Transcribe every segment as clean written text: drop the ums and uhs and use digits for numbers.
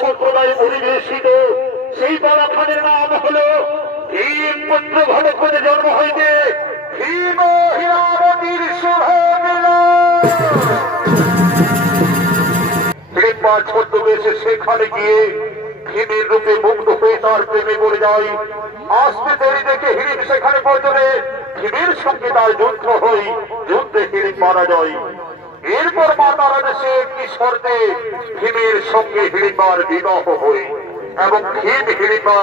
সম্প্রদায় পরিবেশিত সেই বালাখানের নাম হলো ভীম পুত্র ঘটকের জন্ম হইতে ভীম হীরাবতীর শুভ মিলন। ছদ্মবেশে সেখানে গিয়ে ভীমের রূপে মুগ্ধ হয়ে তার প্রেমে পড়ে যায়। আসতে দেরি দেখে হিড়িম সেখানে পৌঁছলে ভীমের সঙ্গে তার যুদ্ধ হয়, যুদ্ধে হিড়িম মারা যায়। এরপর মাতার আদেশে একটি শর্তে ভীমের সঙ্গে হিড়িম্বার বিবাহ হয় এবং ভীম হিড়িম্বা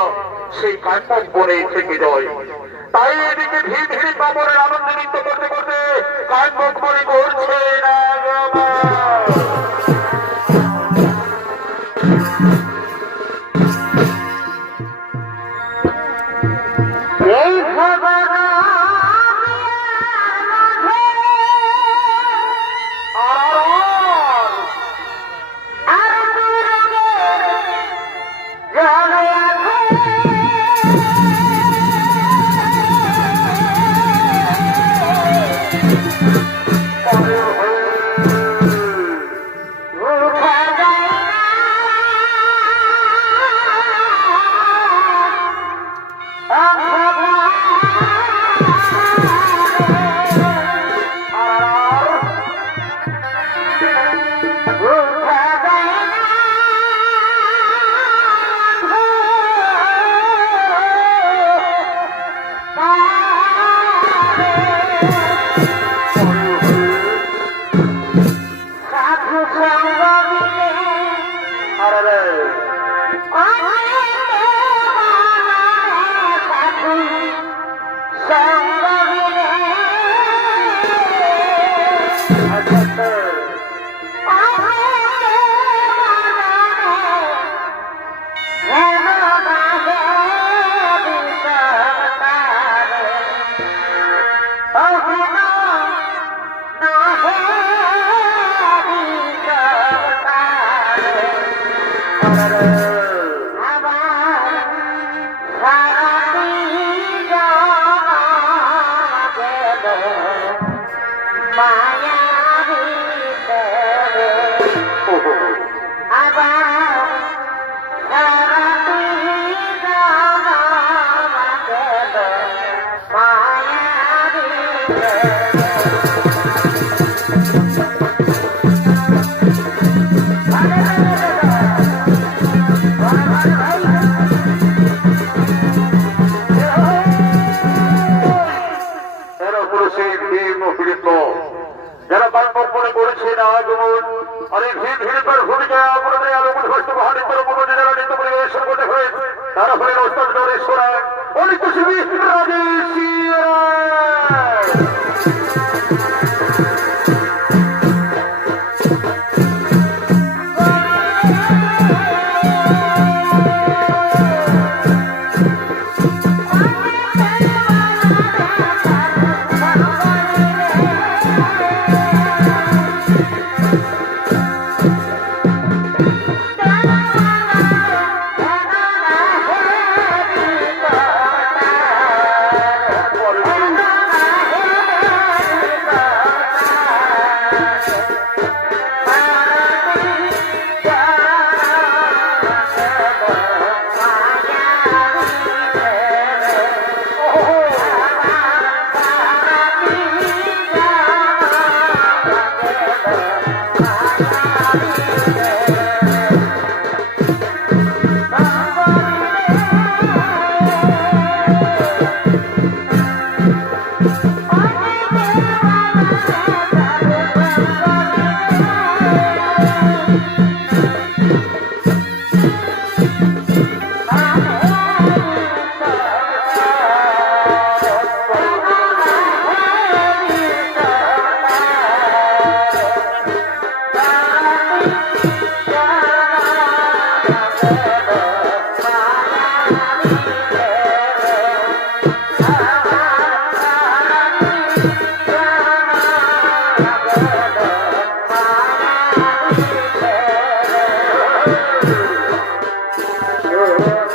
সেই কাম্যক বনে থেকে যায়। তাই এদিকে ভীম হিড়িম্বা বনের আনন্দ নৃত্য করতে করতে কাম্যক বনে করছে না। যারা বাংপনে করেছেন আগমন আর এই ভীম হিড়িম্বার ভূমিকা আপনাদের আলোকন হস্ত মহানিত্য যারা নৃত্য পরিবেশন করতে হয় তারা হলেন ওস্তাদ নরেশ্বরা অনেক খুশি রাজেশিয়া। Oh,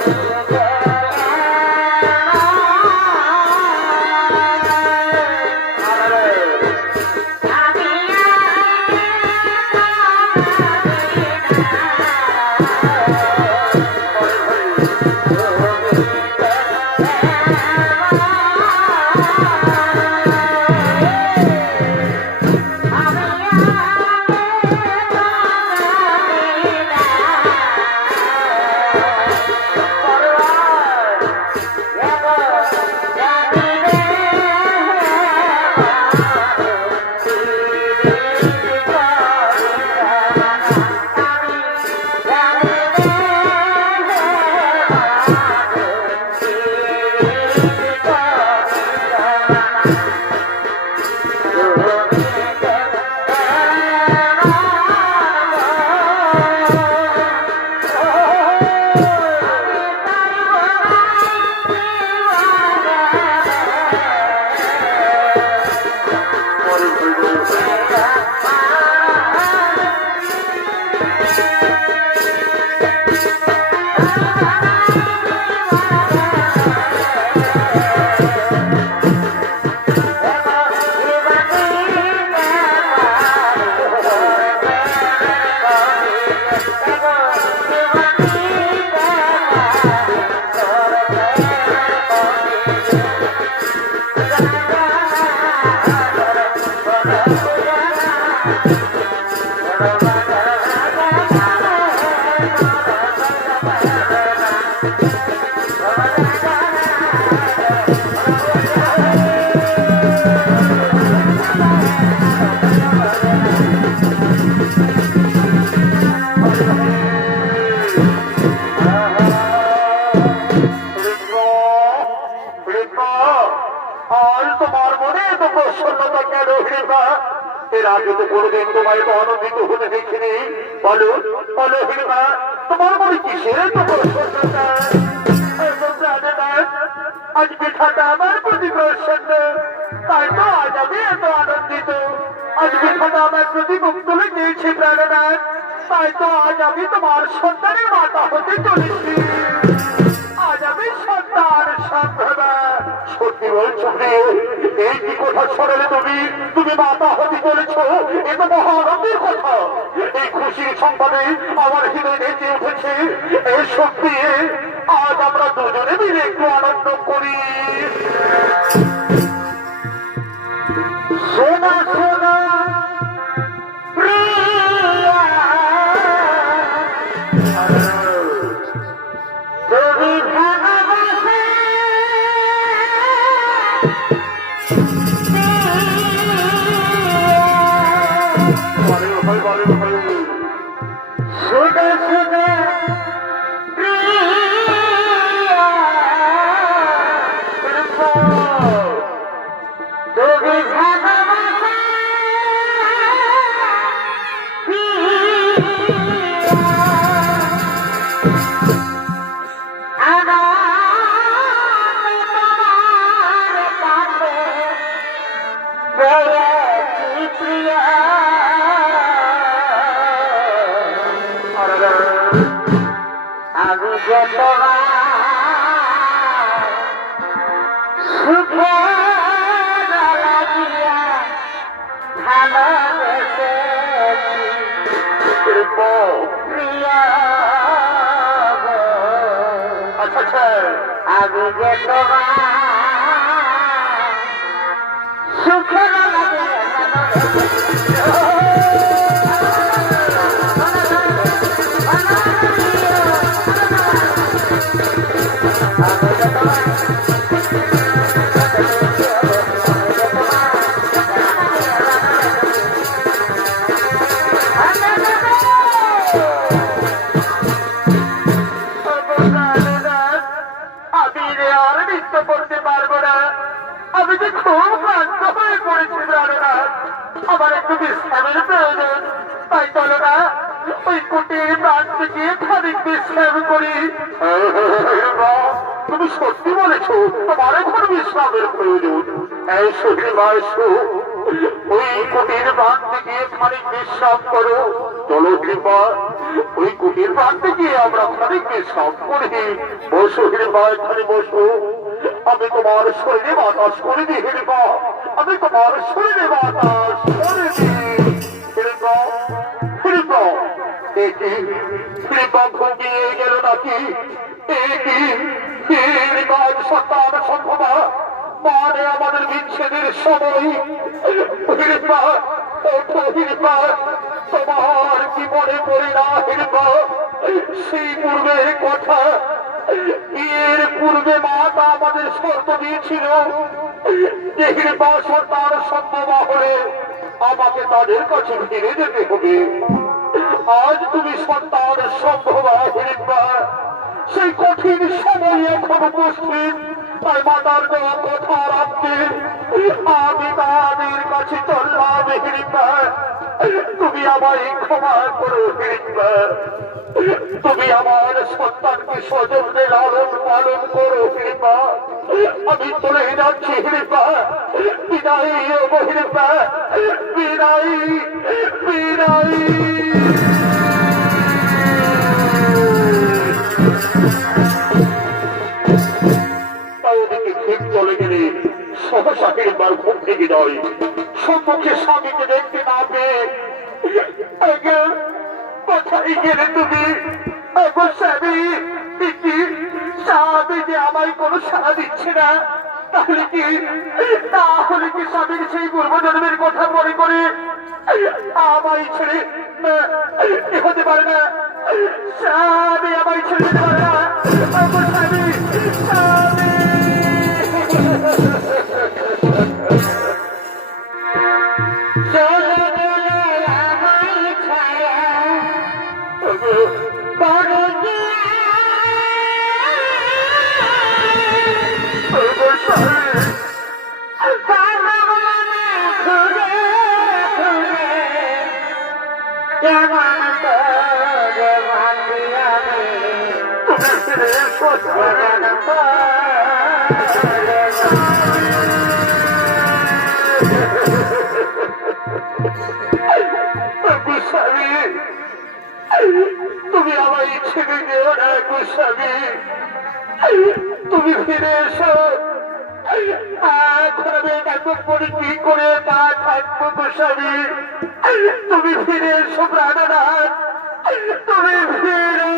আগে তো কোনোদিন তোমায় তো আনন্দিত হতে দেখিনি। বলো বলো হিরবা, তোমার মনে কিসের তো প্রসন্নতা? আজ পিঠাটা আমার প্রতি প্রসন্ন, তাই তো আজ আমি এত আনন্দিত। আজ পিঠাটা আমার প্রতি মুখ তুলে দিয়েছি প্রাণনাথ, তাই তো আজ আমি তোমার সন্তানের মাতা হতে চলেছি। আজ আমি সন্তান সম্ভবা। সত্যি বলছো এই কি কথা শোনালে তুমি? তুমি মাতা হতে চলেছ, এ তো মহা আনন্দের কথা। এই খুশির সংবাদে আমার হৃদয় নেচে উঠেছে। এই সত্যি আজ আমরা দুজনে মিলে একটু আনন্দ করি। সোনা সোনা প্রিয়া আমি যে তোমার সুখের করতে পারবো না। আমি যে খুব ক্লান্ত হয়ে পড়েছি না, আমার একটু বিশ্রামের প্রয়োজন। তাই চলো না ওই কুটির প্রান্ত গিয়ে খানিক বিশ্রাম করি। তুমি সত্যি বলেছ, তোমার এখন বিশ্রামের প্রয়োজন। এই সুখীমা এসো, ওই কুটির প্রান্তে গিয়ে খানিক বিশ্রাম করো। চলো কৃপা, ওই কুটির প্রান্তে গিয়ে আমরা খানিক বিশ্রাম করি। বসো হিরবা, এখানে বসো। আমি তোমার শরীরে বাতাস করে দিই হিরবা, আমি তোমার শরীরে বাতাস করে দিই হিরবা। হিরবা দেখি হিরবা ঘুমিয়ে গেল নাকি? একই হিরবা সন্তান সম্ভবা, মানে আমাদের বিচ্ছেদের সময়। হিরবা ওঠো হিরবা, তোমার কি মনে পড়ে না হিরবা সেই পূর্বের কথা? এর পূর্বে মাতা আমাদের শর্ত দিয়েছিল যে হিরবা সন্তান সম্ভবা হলে আমাকে তাদের কাছে ফিরে যেতে হবে। আজ তুমি সন্তান সম্ভবা হিরবা, সেই কঠিন সময় এখন উপস্থিত। তাই মাতার দেওয়া কথা রাখতে আমি তাদের কাছে চললাম হিরবা। তুমি আমায় ক্ষমা করো হিরবা, তুমি আমার সন্তানকে সজনে লালন পালন করো হিরবা। আমি চলে যাচ্ছি হিরবা, বিদায় হিরবা, বিদায় বিদায়। ঠিক চলে গেলে সহসা হিরবার ঘুম থেকে যায়। সম্মুখে স্বামীকে দেখতে না পেয়ে কোথায় গেলে তুমি? স্বামী স্বামী যে আমায় কোনো সাড়া দিচ্ছে না, তাহলে কি স্বামীর সেই পূর্বজন্মের কথা মনে করে আমায় ছেড়ে হতে পারে না? স্বামী আমায় ছেড়ে যেতে পারে না। তুমি আমায় ছেড়ে যেও না গোস্বামী, তুমি ফিরে এসো। কি করে তা থাকবো গোস্বামী, তুমি ফিরে এসো প্রাণনাথ, তুমি ফিরে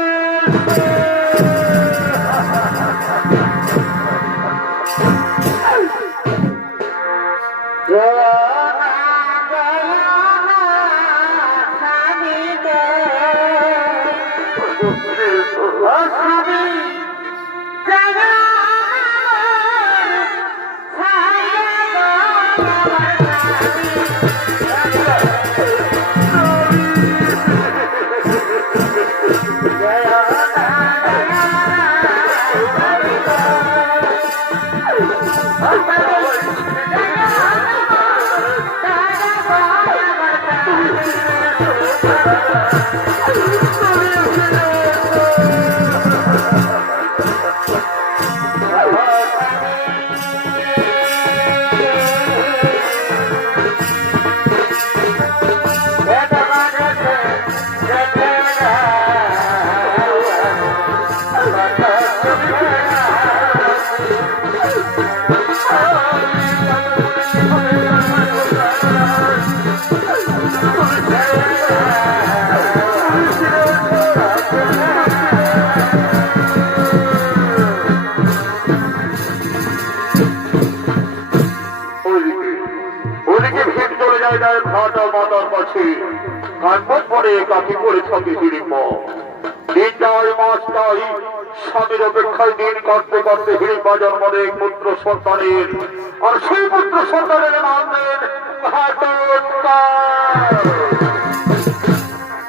স্বামীর অপেক্ষায় দিন কাটতে কাটতে হিড়িম্বা জন্ম দেয় পুত্র সন্তানের, আর সেই পুত্র সন্তানের নাম দেন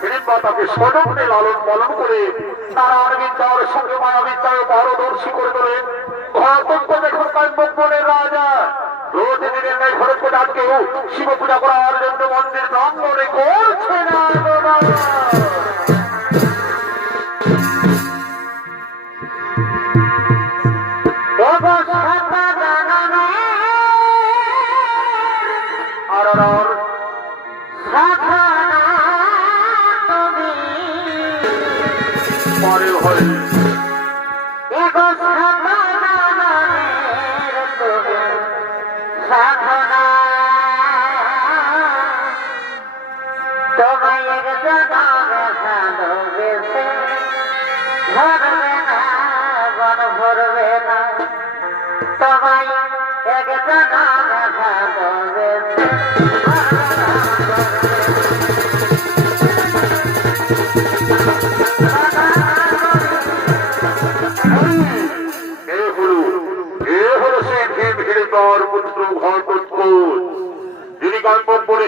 হিড়িম্বা তাকে সযত্নে লালন পালন করে নারায়ণ বিদ্যার সঙ্গে মায়া বিদ্যায় পারদর্শী করে তোলেন। ঘটক যখন কাব্যের রাজা রোজ দিনের নেই ঘটক ডাকেও শিব পূজা করার জন্য মন্দির প্রাঙ্গণে করছে না।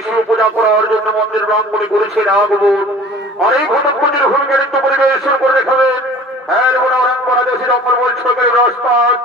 শিব পূজা করার জন্য মন্দির প্রাঙ্গণে করেছেন আগমন, আর এই ঘটক মন্দির ভূমিকা নৃত্য পরিবেশন করে দেখাবেন দেশের অপর বৈঠকের রাস্তায়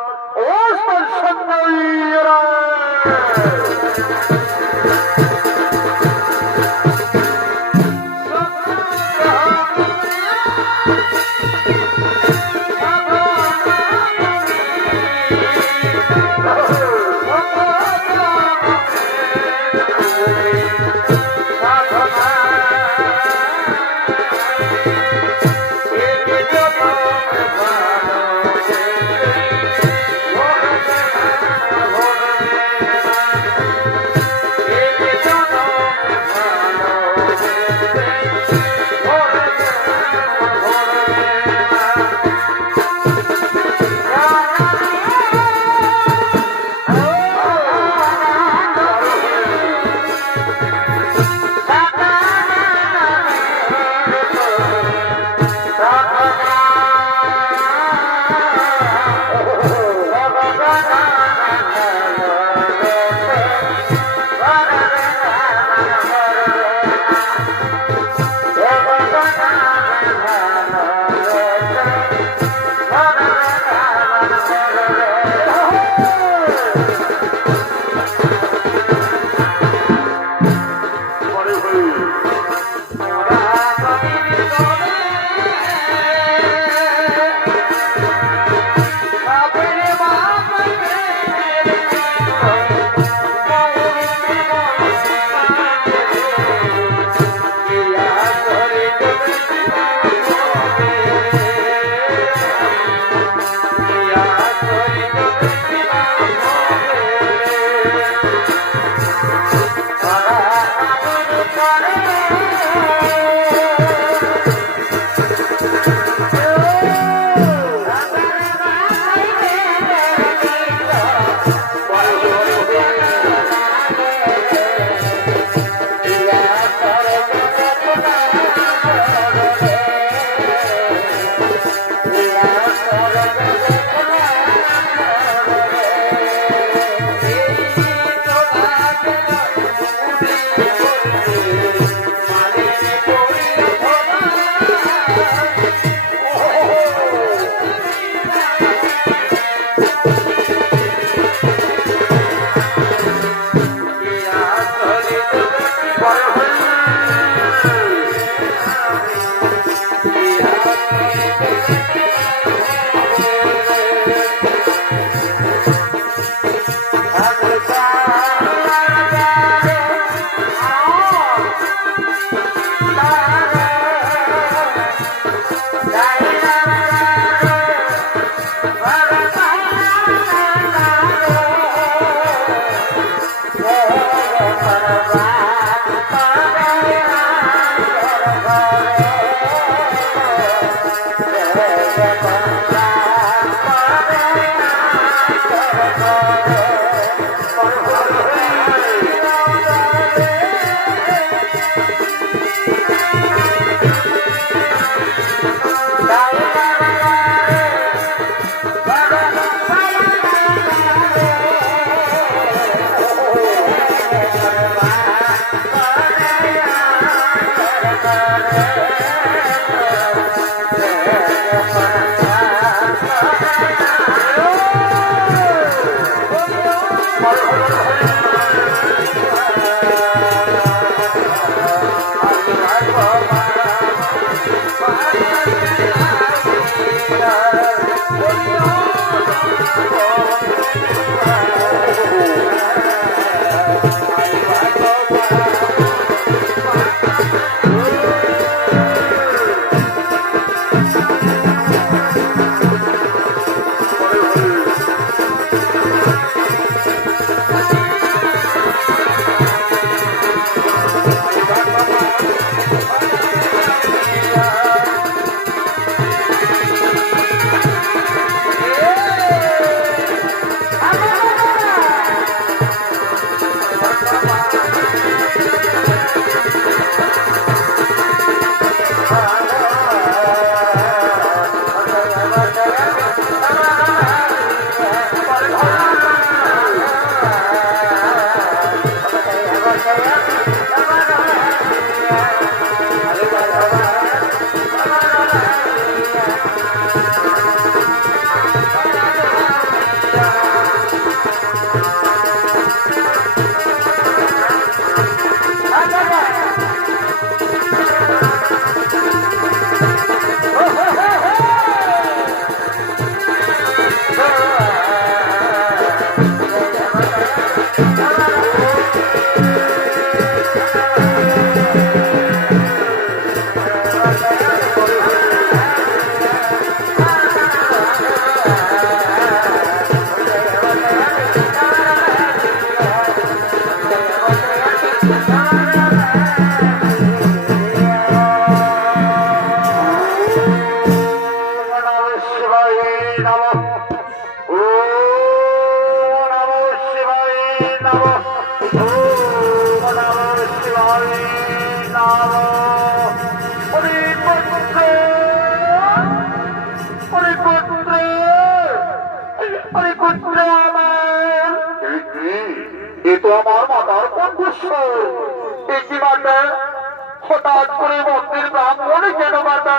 হঠাৎ করে মন্দির ব্রাহ্মণে কেন মাতা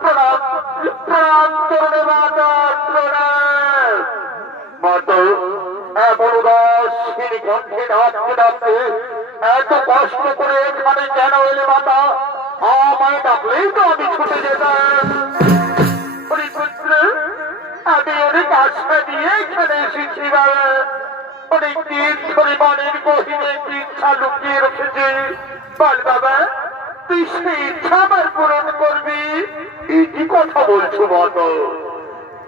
প্রণাম প্রণাম করলে মাতা প্রণাম মাতা এমন উদাসীন কণ্ঠে ডাকতে ডাকতে এত কষ্ট করে এখানে কেন এলে মাতা আমায় ডাকলেই তো আমি ছুটে যেতাম পুত্র আমি অনেক আশা দিয়ে এখানে এসেছি বাবা অনেক দিন ধরে মনের গহীনে ইচ্ছা লুকিয়ে রেখেছি বল বাবা তুই সেই ইচ্ছা আমার পূরণ করবি এই কথা বলছো মাতা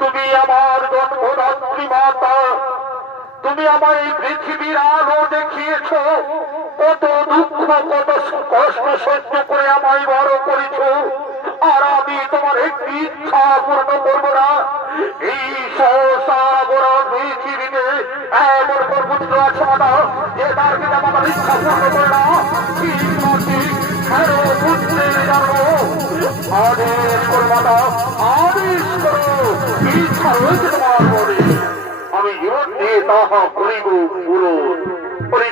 তুমি আমার জন্মদাত্রী মাতা তুমি আমার এই পৃথিবীর আলো দেখিয়েছ কত দুঃখ কত কষ্ট সহ্য করে আমায় বড় করেছ আর আমি তোমার একটি ইচ্ছা পূর্ণ করবো না এই সারা পৃথিবীতে এমন পুত্র আছে মাতা যে তার পিতা মাতার ইচ্ছা পূর্ণ করে না পুত্রের জন্ম আদেশ করো মাতা আদেশ করো ইচ্ছা রয়েছে তোমার মনে আমি জীবন দিয়ে তাহা করিব পুরো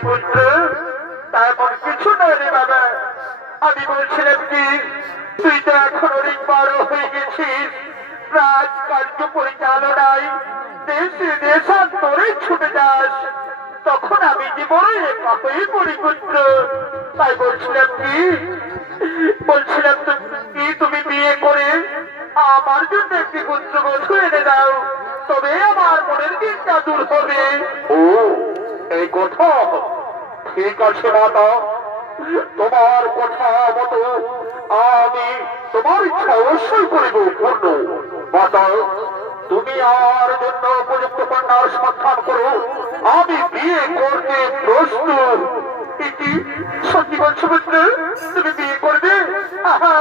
পুত্র তারপর কিছু নয় রে বাবা আমি বলছিলাম কি তুই তো এখন অনেক বড় হয়ে গেছিস রাজকার্য পরিচালনায় দেশে দেশান্তরে ছুটে যাস তখন আমি জীবনে একাই পড়ি পুত্র তাই বলছিলাম কি তুমি বিয়ে করে আমার জন্য একটি পুত্রবধূ এনে দাও তবে আমার মনের চিন্তা দূর হবে ও এই কথা ঠিক আছে মাতা তোমার কথা মতো আমি তোমার ইচ্ছা অবশ্যই করিব পূর্ণ মাতা তুমি আমার জন্য উপযুক্ত কন্যার সন্ধান করো, আমি বিয়ে করতে প্রস্তুত। কি সত্যি বলছো পুত্র, তুমি বিয়ে করবে? আহা,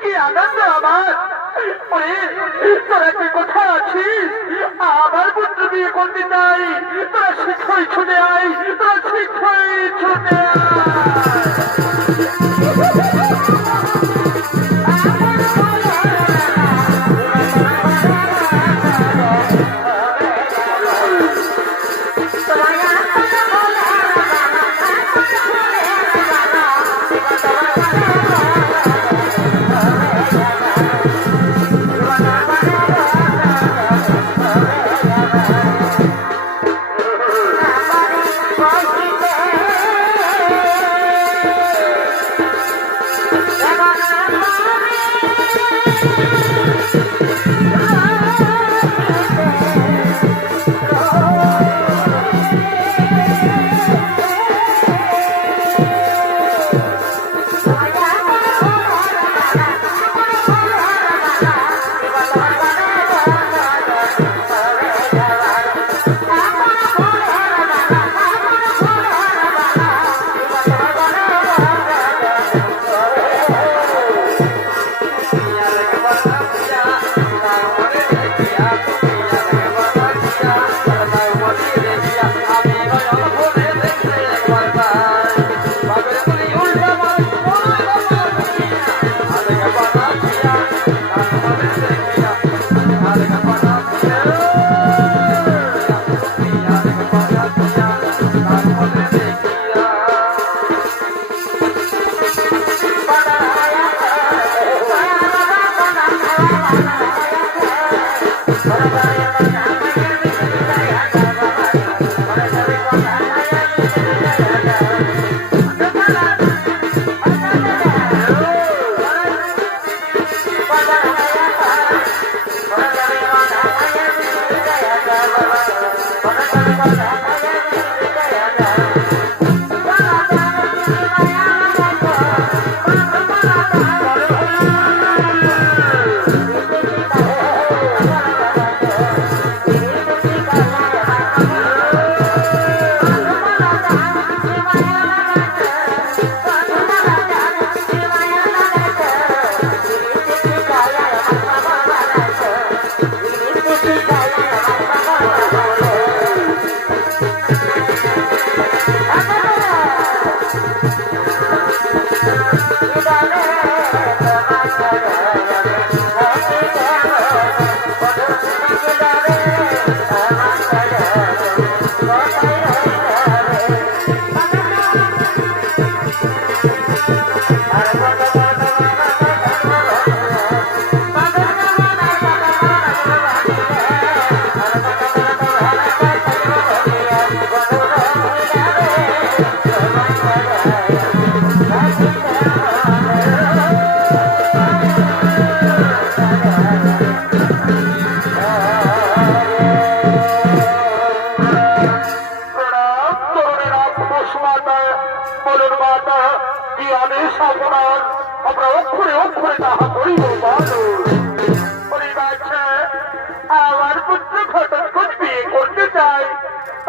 কি আনন্দ আমার। তোরা কি কোথায় আছিস? আমার পুত্র বিয়ে করতে চাই। তোরা শীঘ্রই ছুটে আয়, তোরা শীঘ্রই ছুটে আমার পুত্র ঘটক বিয়ে করতে চাই,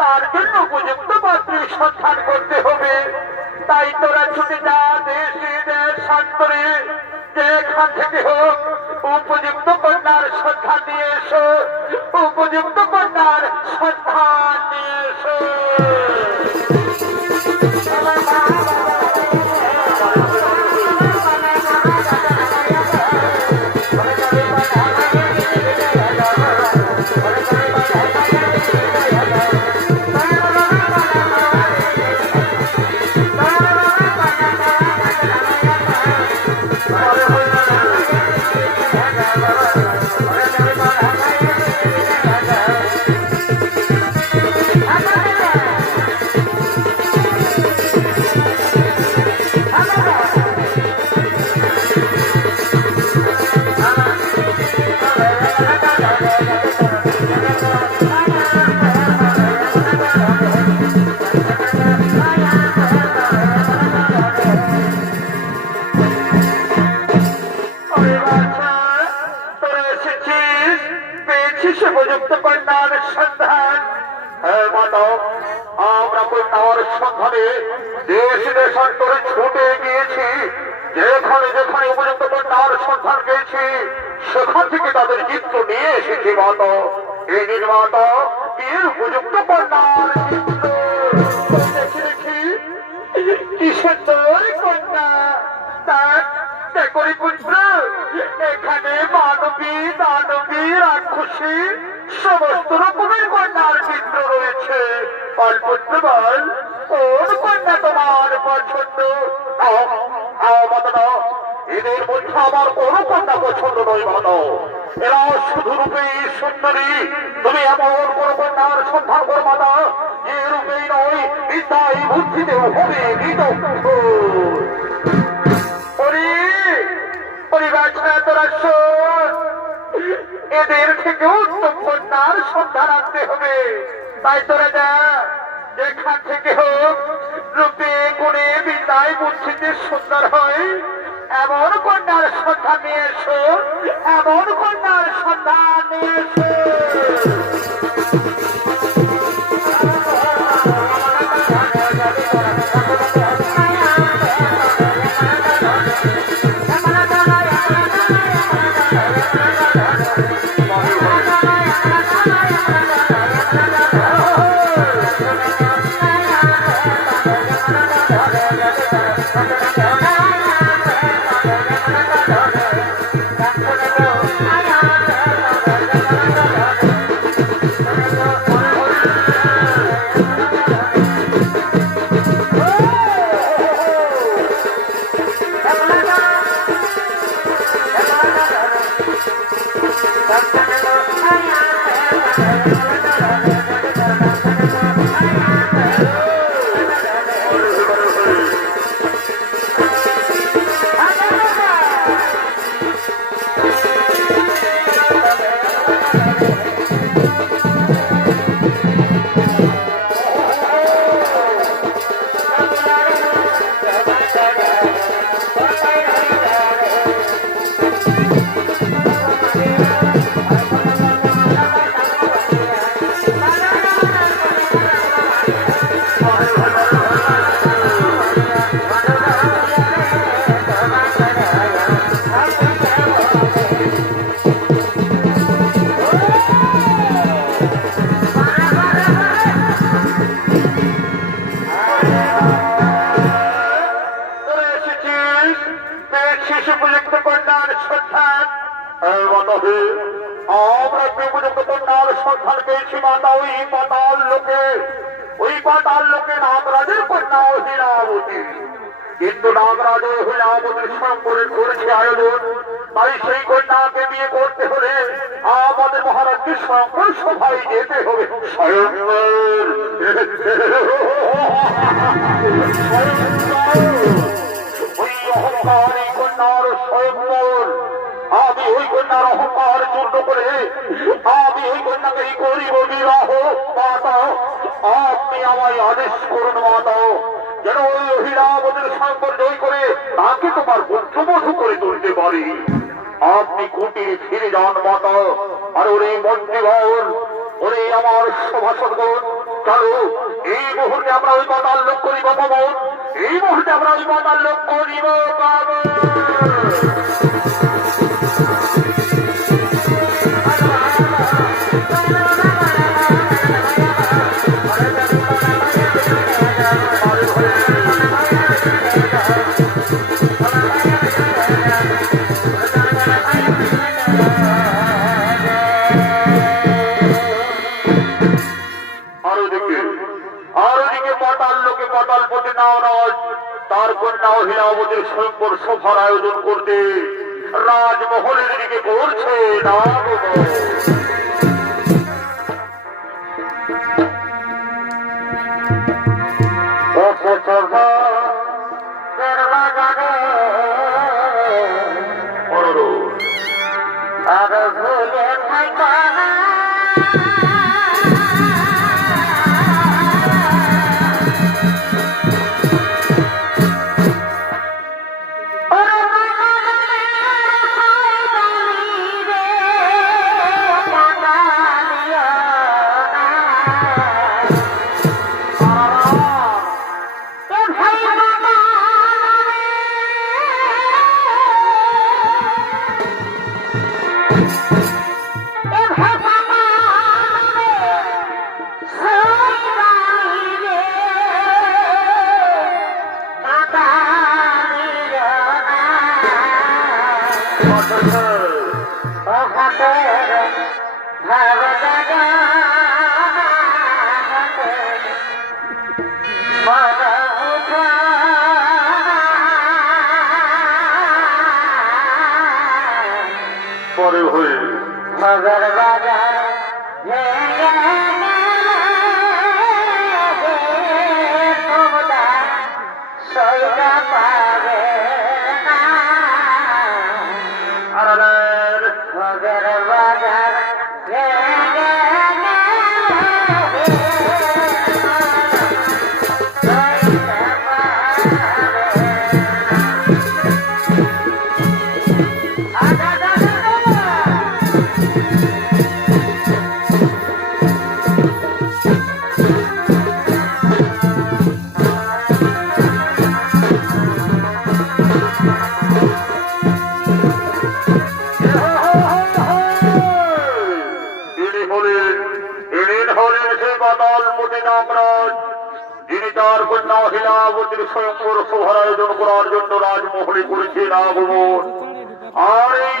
তার জন্য উপযুক্ত পাত্রীর সন্ধান করতে হবে। তাই তোরা ছুটে যা দেশে দেশ শান্তরে, যেখান থেকে হোক উপযুক্ত কন্যার সন্ধান নিয়ে এসো, উপযুক্ত কন্যার সন্ধান নিয়ে এসো। কন্যার সন্ধান। হ্যাঁ মাতা, আমরা কন্যার সন্ধানে দেশ দেশান্তরে ছুটে গিয়েছি। যেখানে যেখানে উপযুক্ত কন্যার সন্ধান পেয়েছি সেখান থেকে তাদের চিত্র নিয়ে এসেছি মাতা। এই নির্মাতা এর উপযুক্ত কন্যার চিত্র দেখি দেখি। কি সুন্দর কন্যা! পুত্র, এখানে মানবী দানবী রাক্ষসী সমস্ত রকমের কন্যার চিত্র রয়েছে। পুত্র বল, কোন কন্যা তোমার পছন্দ? এদের মধ্যে আমার কোন কন্যা পছন্দ নয় মানো। এরা শুধু রূপে সুন্দরী। তুমি এমন কোন কন্যার সন্ধান করো মাতা যে রূপেই নয়, বিদ্যায় বুদ্ধিতে হবে নিদক্ষ। এদের থেকে উত্তম কন্যার সন্ধান আনতে হবে। তাই তোরা যা, যেখান থেকে হোক রূপে গুণে বিদ্যায় বুদ্ধিতে সুন্দর হয় এমন কন্যার সন্ধান নিয়ে এসো, এমন কন্যার সন্ধান নিয়ে এসো। সন্ধান পেয়েছি মাতা ওই পাতাল লোকে নাগরাজের কন্যা হীরাবতী। কিন্তু নাগরাজ হীরাবতীর সম্পর্কে করেছে আয়োজন। তাই সেই কন্যাকে বিয়ে করতে হলে আমাদের মহারাজকে সকল সভায় যেতে হবে। স্বয়ংবর ওই অহংকারী কন্যার স্বয়ংবর। আমি ওই কন্যার অহংকার চূর্ণ করে আমি ওই কন্যাকে করিব বিবাহ। মাতা, আপনি আমায় আদেশ করুন মাতা, যেন ওই হীরাবতীর সম্পর্ক জয় করে তাকে তোমার পুত্রবধূ করে তুলতে পারি। আপনি কুটিরে ফিরে যান মাতা। আর ওরে মন্ত্রীগণ, ওরে আমার সভাসদগণ, চলো এই মুহূর্তে আমরা ওই পাতাল লোক করিব পাবন। এই মুহূর্তে আমরা ওই পাতাল লোক করিব পাবন। তার কন্যা হীরাবতীর স্বয়ংবর সভার আয়োজন করতে রাজমহলের দিকে করছে मगर बाजार भीगे तुमदा सैदा पावे ना मगर बाजार भीगे যিনি তার কন্যা হিলাবতীর স্বয়ংবর সভার আয়োজন করার জন্য রাজমহলে করেছেন আগমন। আর এই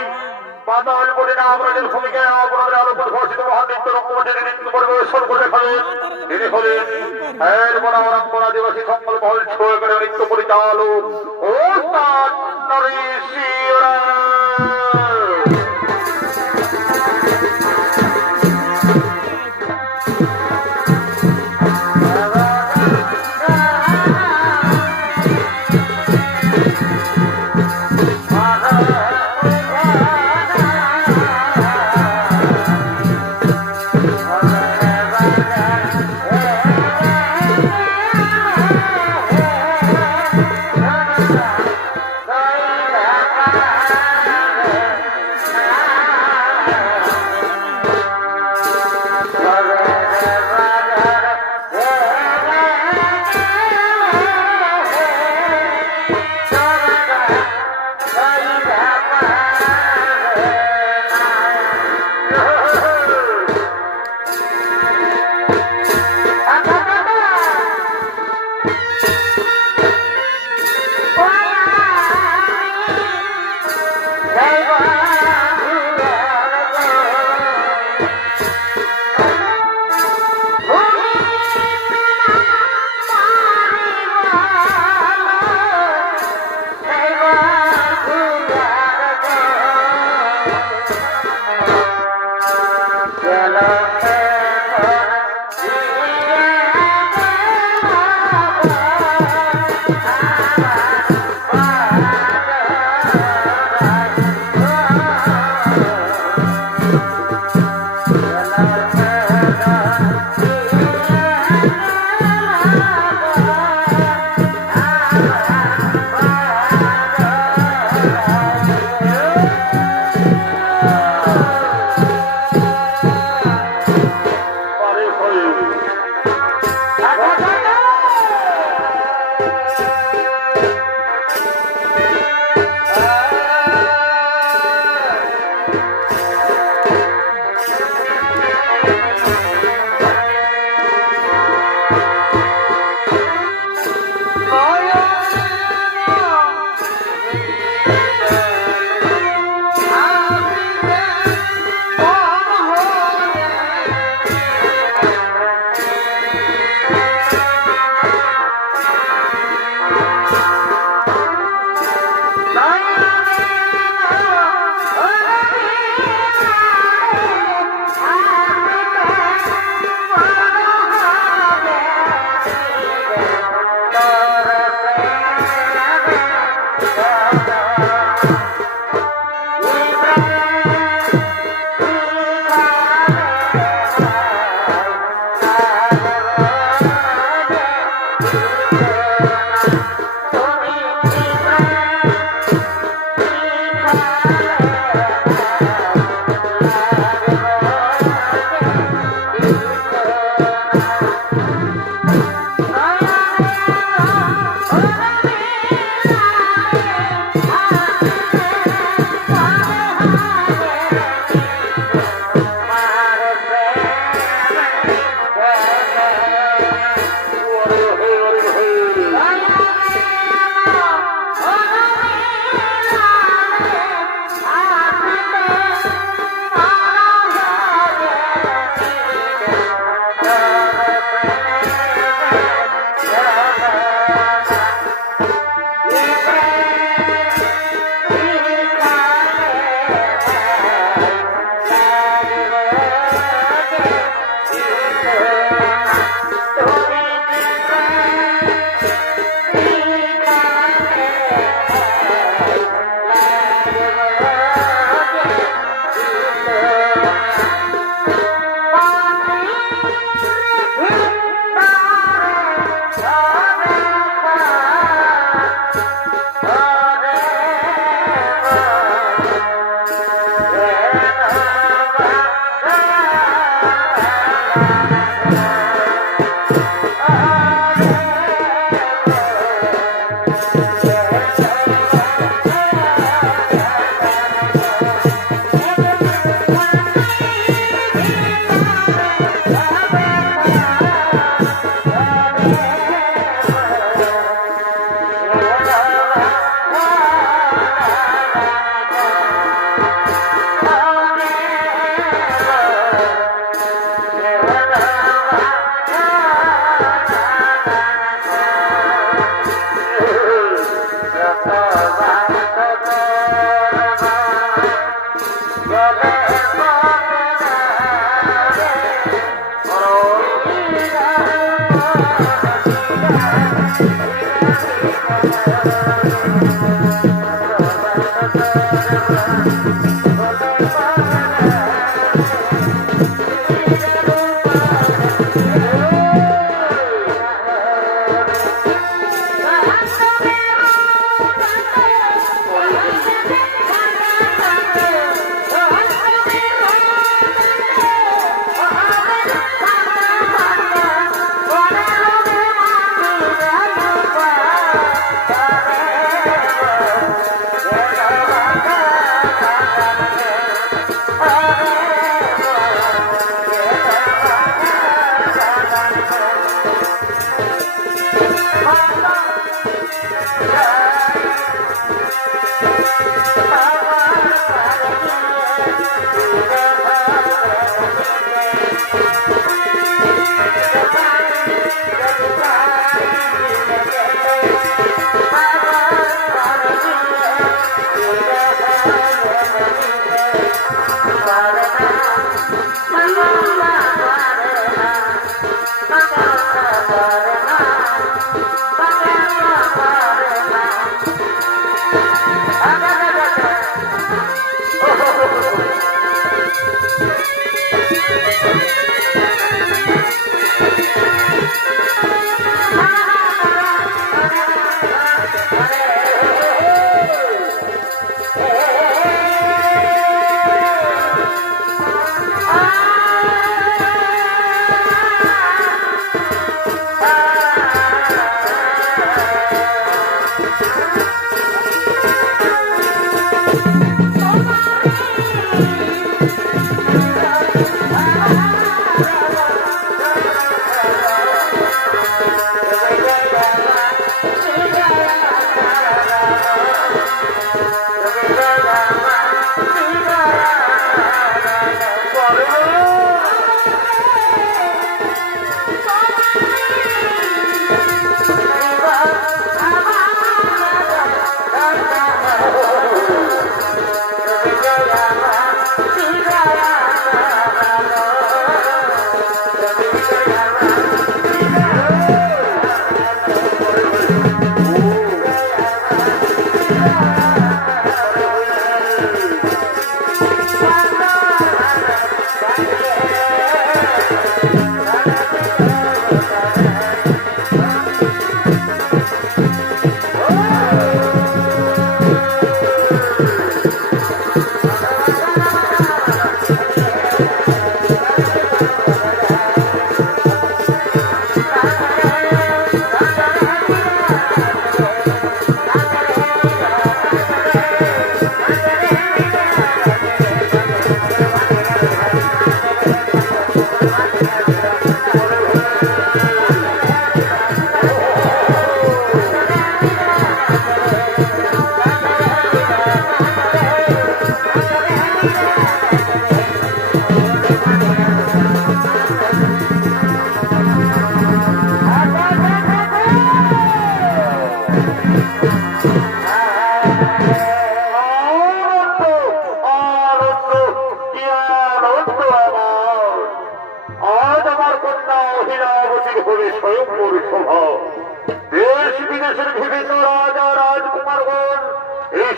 পাতাল বলে না আমাদের ভূমিকায় আপনাদের আলোকন ঘোষিত মহানিত্য রঙ্গমঞ্চে নৃত্য পরিবেশন করে দেখালেন। তিনি হলেন এর বনাবরঙ্গন আদিবাসী সম্বল মহল ছয় করে নৃত্য পরিচালক ও তার নরীশিরা।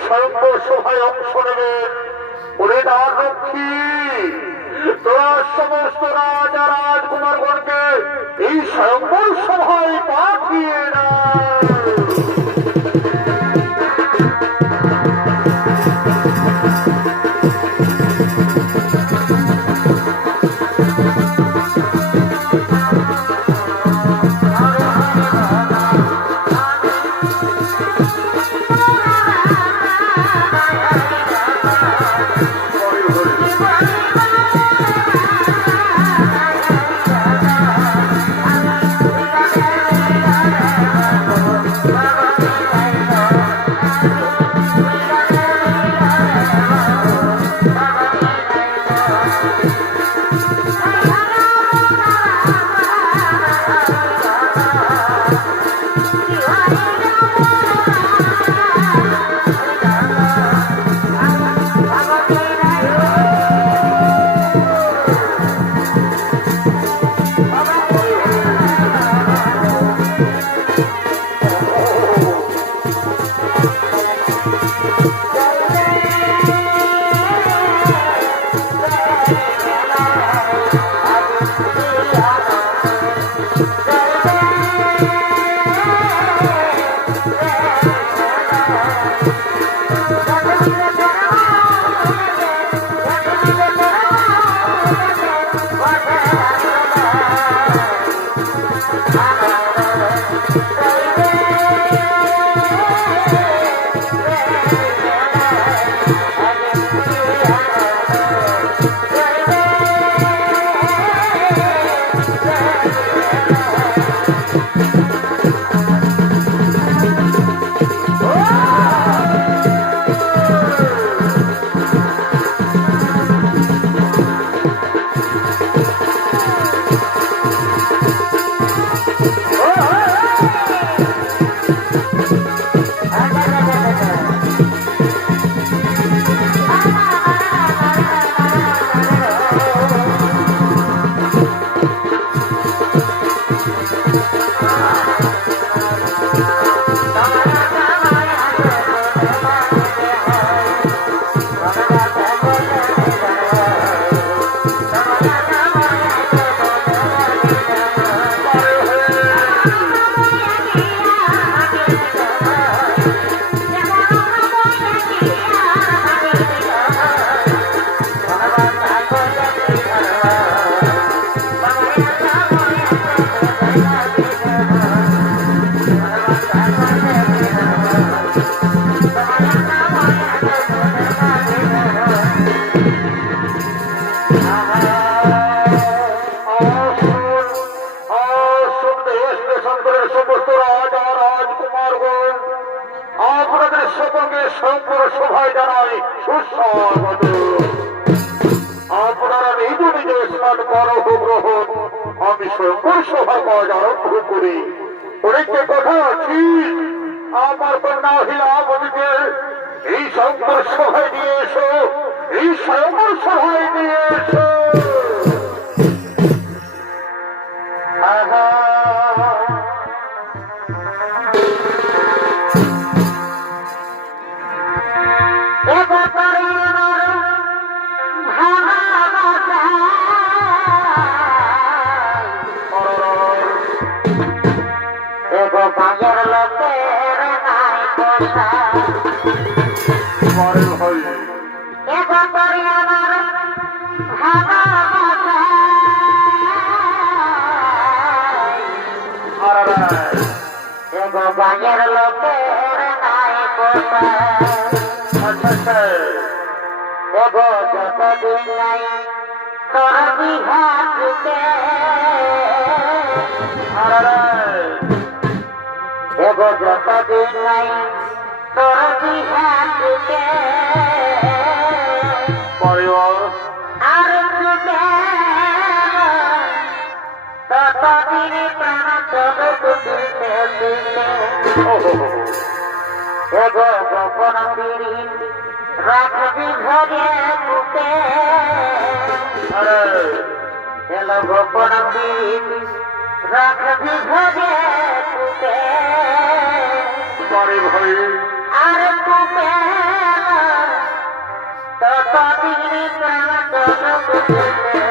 স্বয়ম্বর সভায় অংশ নেবেন। ওরে দ্বার রক্ষী, তোরা সমস্ত রাজা রাজকুমারগণকে এই স্বয়ম্বর সভায় পাঠিয়ে না। আপনারা নিজ নিজ স্থান করো গ্রহণ, আমি স্বয়ম্বর সভা কাজ আরম্ভ করি। অনেকটা কথা আছি, আমার কন্যা হিলাবতীকে এই স্বয়ম্বর সভায় নিয়ে এসো, এই স্বয়ম্বর সভায় নিয়ে এসো। বাজার লোকের নাই দেব যতদিন নাই তোর বিহাতে দেব যতদিন নাই তোর বিহাতে আর ততদিন প্রাণ তোর দিতে এগো গোপন পিড়ি রাখবি ঘরে বুকে এলো গোপন পিড়ি রাখবি ঘরে বুকে আর বুকে ততদিন প্রাণ তোর দিতে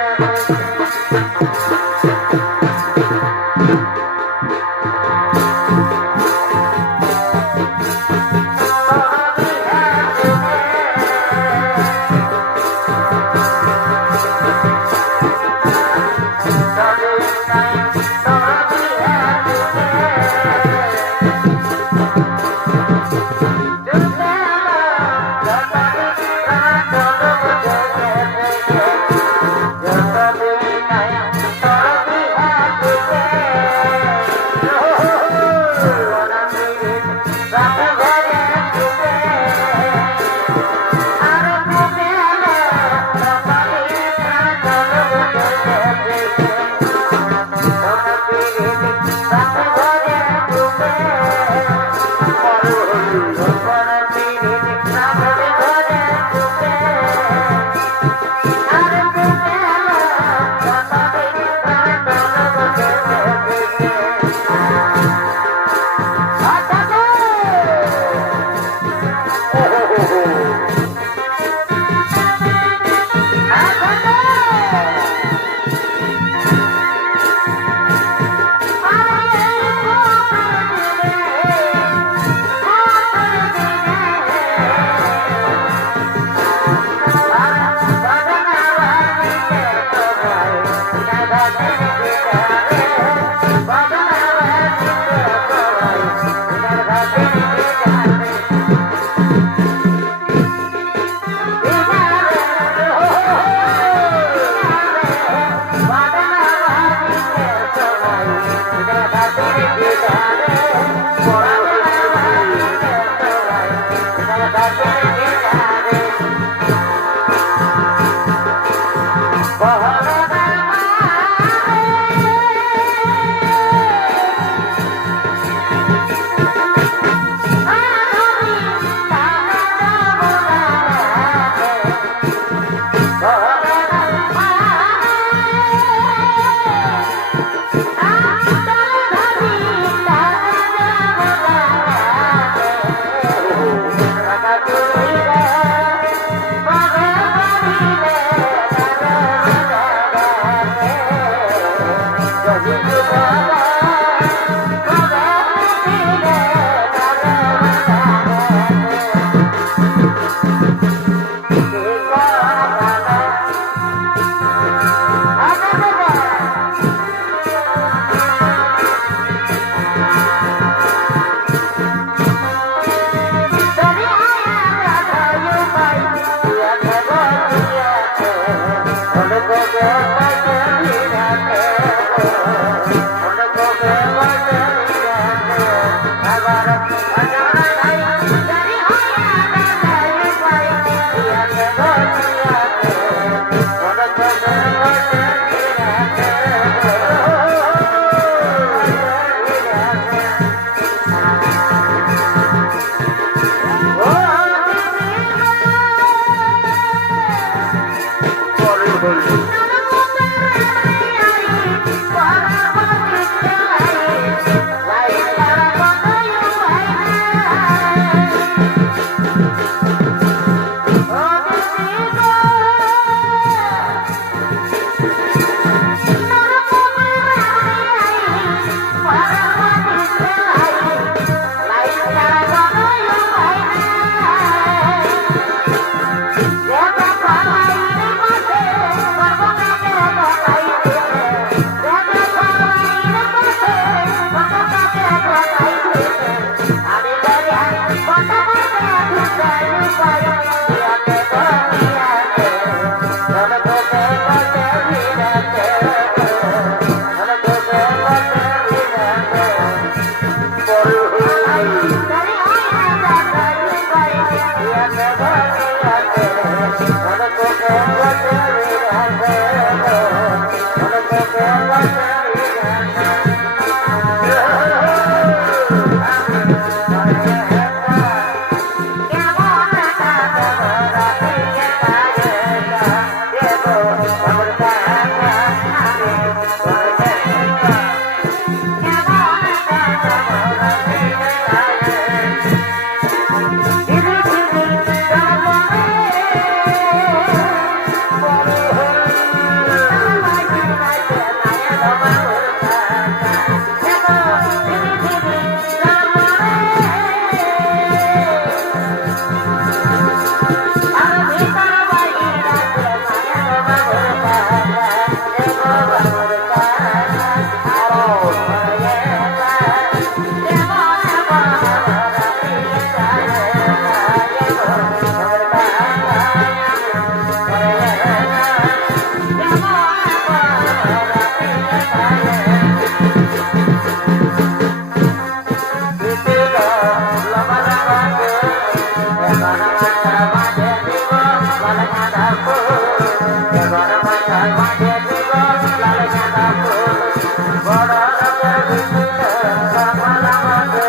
বড় লোকের ভিড়িতে কমল মাঝে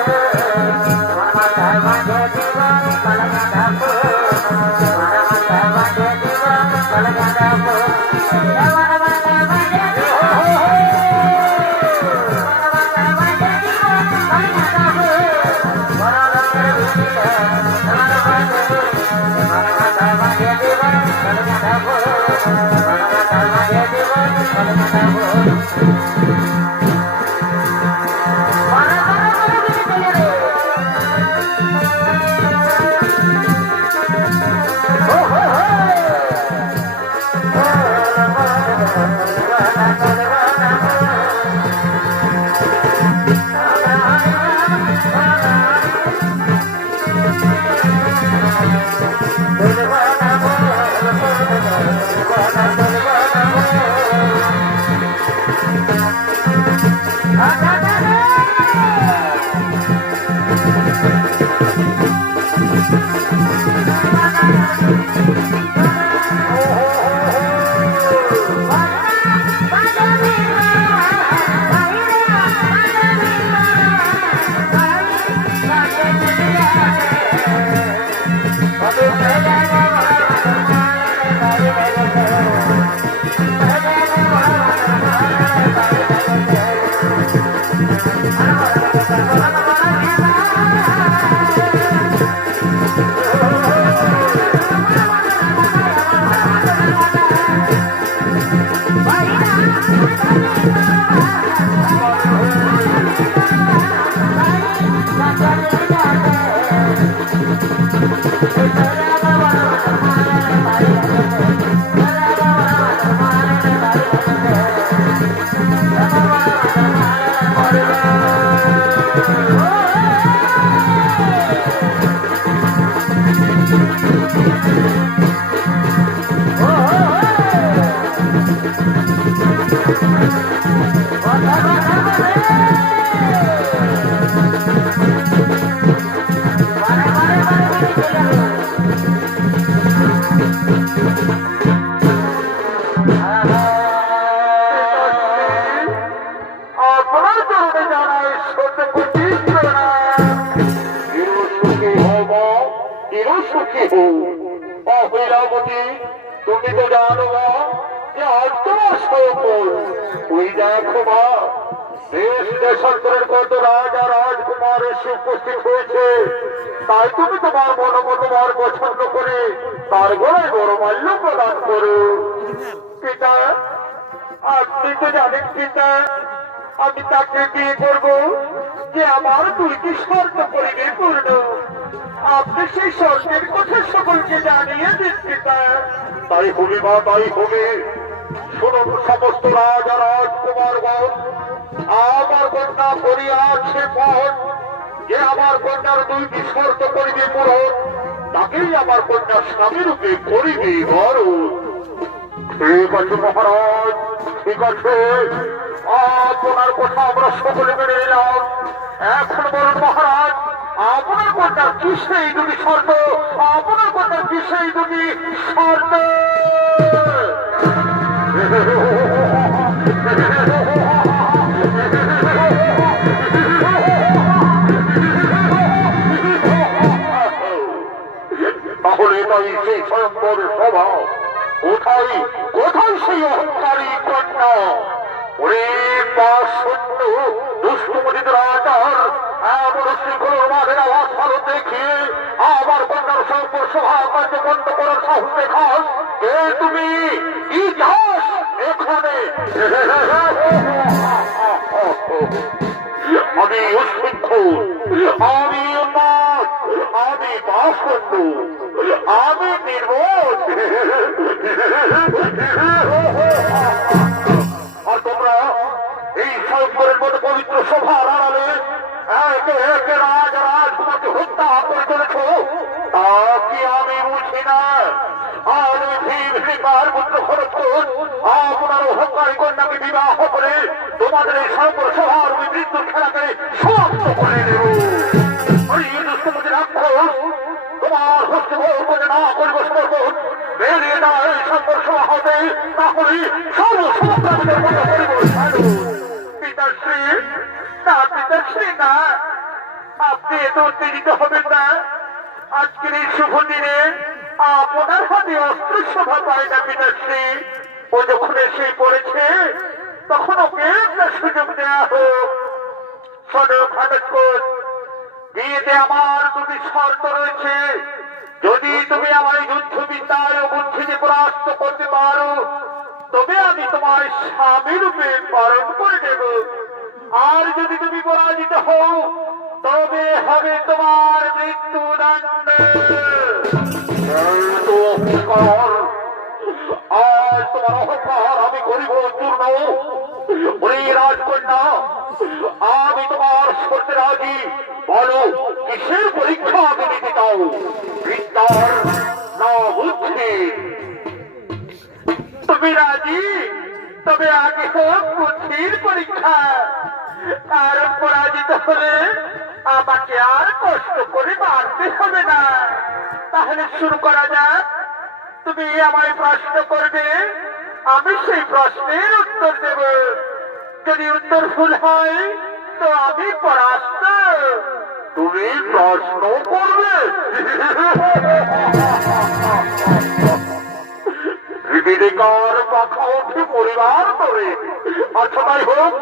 তোমার মাথায় মাঝে দিব কলকাতা ফুল তোমার মাথায় মাঝে দিব কলকাতা ফুল তোমার মাথায় মাঝে দিব তুমি তো জানো মা যে আজ তোমার সৌকল ওই দেখো মা দেশ দেশান্তরের কত রাজা রাজকুমার এসে উপস্থিত হয়েছে তাই তুমি তোমার মনোমতবার পছন্দ করে তার গলায় বড় মাল্য প্রদান করো পিতা আপনি তো জানেন পিতা আমি তাকে বিয়ে করবো যে আমার দুইটি শর্ত করিবে পূর্ণ আপনি সেই শর্তের কথা সকলকে জানিয়ে দিন পিতা তাই হবে মা তাই হবে শুনুন সমস্ত রাজা রাজকুমারগণ আমার কন্যা করিয়াছে পথ যে আমার কন্যার দুইটি শর্ত করিবে পূরণ তাকেই আমার কন্যা স্বামী রূপে করিবে বরণ ঠিক আছে মহারাজ ঠিক আছে আপনার কথা আমরা সকলে মেনে নিলাম এখন বলুন মহারাজ আপনার কন্যার কি সেই দুটি শর্ত আপনার কন্যার কি সেই দুটি শর্ত তাহলে তাই সেই স্বয়ম্বর সভা কোথায় কোথায় সেই অহংকারী কন্যা ওরে পাশন্য দুষ্টমতিত রাজার এমন শৃঙ্খল মাঝের আওয়াজ ভালো দেখিয়ে আবার কন্যার স্বয়ম্বর সভা কার্য বন্ধ করার সাহস দেখাস কে তুমি কি চাস এখানে আমি উশৃঙ্খল আমি উন্মাদ আমি পাষণ্ড আমি নির্বোধ আর তোমরা এই স্বয়ম্বরের মতো পবিত্র সভার আড়ালে একে একে রাজ রাজকুমারকে হত্যা করে চলেছ তা কি আমি বুঝি না আমি ভিড়িকার পুত্র খরচ করুন আপনার অহংকারী কন্যাকে বিবাহ করে তোমাদের এই স্বয়ম্বর সভার মৃত্যুর খেলাকে সমাপ্ত করে দেব দুষ্টমতি রাক্ষস তোমার হস্তভোগ না করিব সমর্পণ বেরিয়ে না এই স্বয়ম্বর সভা হতে না করি সর্বসমগ্রামীদের মতো করিব পিতা পিতাশ্রী, না পিতাশ্রী না, আপনি এত উত্তেজিত হবেন না। আজকের এই শুভ দিনে আপনার হাতে অস্ত্র শোভা পায় না পিতাশ্রী। ও যখন এসে পড়েছে তখন ওকে একটা সুযোগ দেওয়া হোক। শোনো ঘাতক, বিয়েতে আমার দুটি শর্ত রয়েছে। যদি তুমি আমার যুদ্ধবিদ্যায় ও বুদ্ধিতে পরাস্ত করতে পারো তবে আমি তোমার স্বামী রূপে পালন করে দেব। আর যদি তুমি পরাজিত হও তবে হবে তোমার মৃত্যুদণ্ড। আজ তোমার অহংকার আমি করিব চূর্ণ। ওরে রাজকন্যা, আমি তোমার শর্তে রাজি। বলো, কিসের পরীক্ষা আমি নিতে চাও? বিদ্যার না বুদ্ধি? তুমি রাজি? তবে আগে হোক বুদ্ধির পরীক্ষা। কারণ পরাজিত হলে আমাকে আর কষ্ট করে মারতে হবে না। তাহলে শুরু করা যাক। তুমি আমায় প্রশ্ন করবে, আমি সেই প্রশ্নের উত্তর দেব। যদি উত্তর ভুল হয় তো আমি পরাস্ত। তুমি প্রশ্ন করবে? বিবেকার পাখা উঠে পরিবার করে। আচ্ছা তাই হোক,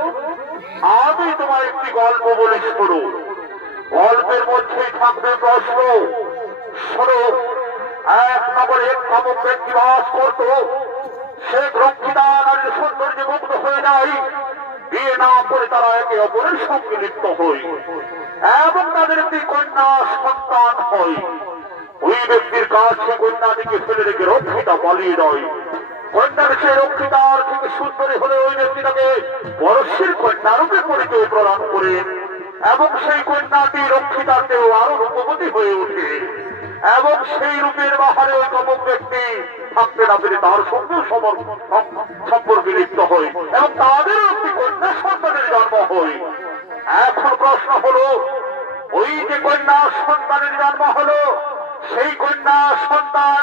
আমি তোমার একটি গল্প বলে শোনো। গল্পের মধ্যেই থাকবে প্রশ্ন। শোনো, এক নগরে এক কামক ব্যক্তি বাস করত। সে রক্ষিতা নারীর সৌন্দর্যে মুগ্ধ হয়ে যায়। বিয়ে না করে তারা একে অপরের সঙ্গে লিপ্ত হয় এবং তাদের একটি কন্যা সন্তান হয়। ওই ব্যক্তির কাজ সে কন্যাটিকে ফেলে রেখে রক্ষিতা পালিয়ে যায়। কন্যার সে রক্ষিতার থেকে সুন্দরী হলে ওই ব্যক্তি তাকে পরশের কন্যারূপে পরিচয় প্রদান করেন এবং সেই কন্যাটি রক্ষিতাতেও আরো রূপবতী হয়ে ওঠে এবং সেই রূপের বাহারে ওই কমক ব্যক্তি থাকতে না পেরে তার সঙ্গে সম্পর্কে লিপ্ত হয় এবং তাদেরও একটি কন্যা সন্তানের জন্ম হয়। এখন প্রশ্ন হলো, ওই যে কন্যা সন্তানের জন্ম হলো সেই কন্যা সন্তান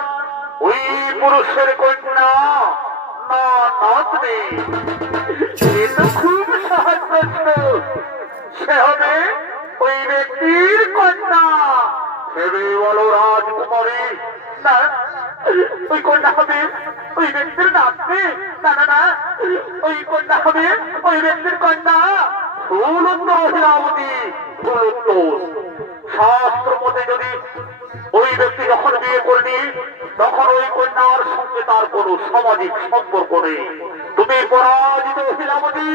ওই পুরুষের কন্যা না নাতনি? এ তো খুব সহজ প্রশ্ন। সে হবে ওই ব্যক্তির কন্যা। ভেবে বলো রাজকুমারী। না, ওই কন্যা হবে ওই ব্যক্তির নাতনি। না না না, ওই কন্যা হবে ওই ব্যক্তির কন্যা। ভুল উত্তর হীরাবতী, ভুল উত্তর। শাস্ত্র মতে যদি ওই ব্যক্তি যখন বিয়ে করেনি তখন ওই কন্যার সঙ্গে তার কোন সামাজিক সম্পর্ক নেই। তুমি পরাজিত হীরাবতী,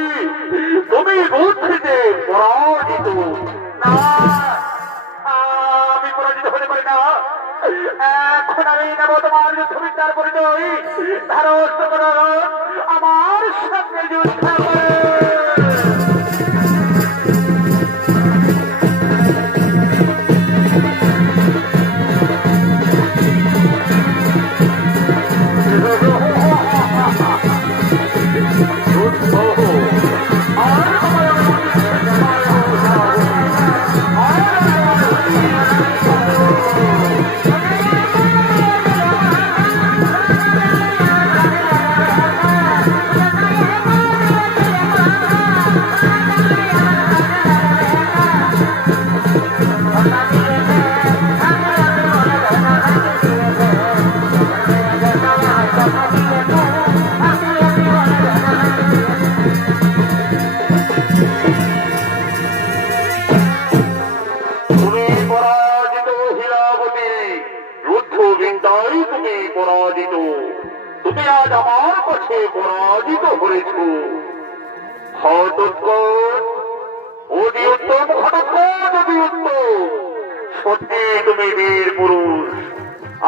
তুমি বুদ্ধিতে পরাজিত। না, আমি পরাজিত হতে পারি না। এখন আমি নেব তোমার যুদ্ধবিদ্যার পরিচয়। ধারস্থ করো, আমার সঙ্গে যুদ্ধ করে। তুমি পরাজিত। তুমি আজ আমার কাছে পরাজিত হয়েছ। অতি উত্তম ঘটোৎকচ, অতি উত্তম। সত্যি তুমি বীর পুরুষ।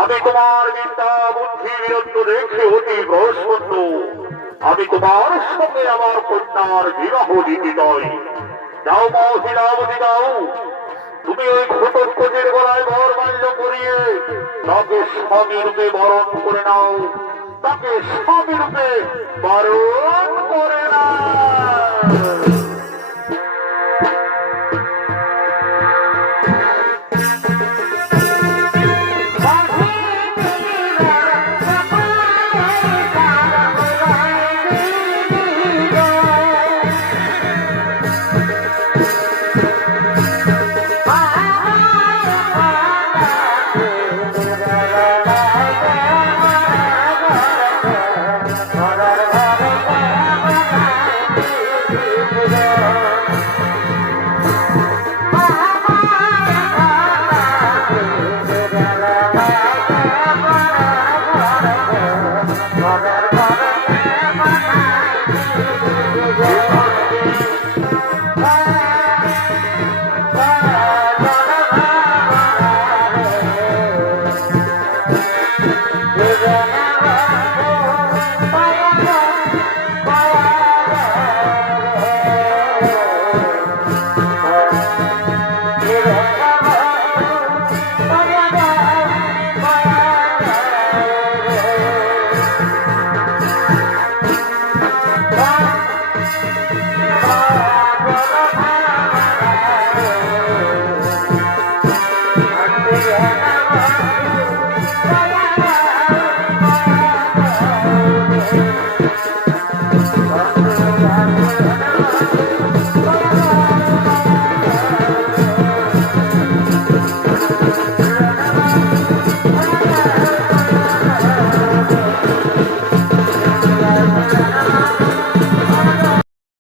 আমি তোমার বিদ্যা বুদ্ধি বীরত্ব দেখে অতি প্রসন্ন। আমি তোমার সঙ্গে আমার কন্যার বিবাহ দিতে চাই। যাও মাও হীরাবতী, যাও। তুমি ওই ঘটোৎকচের গলায় বরমাল্য করিয়ে তাকে স্বামী রূপে বরণ করে নাও। তাকে স্বামী রূপে বরণ করে নাও।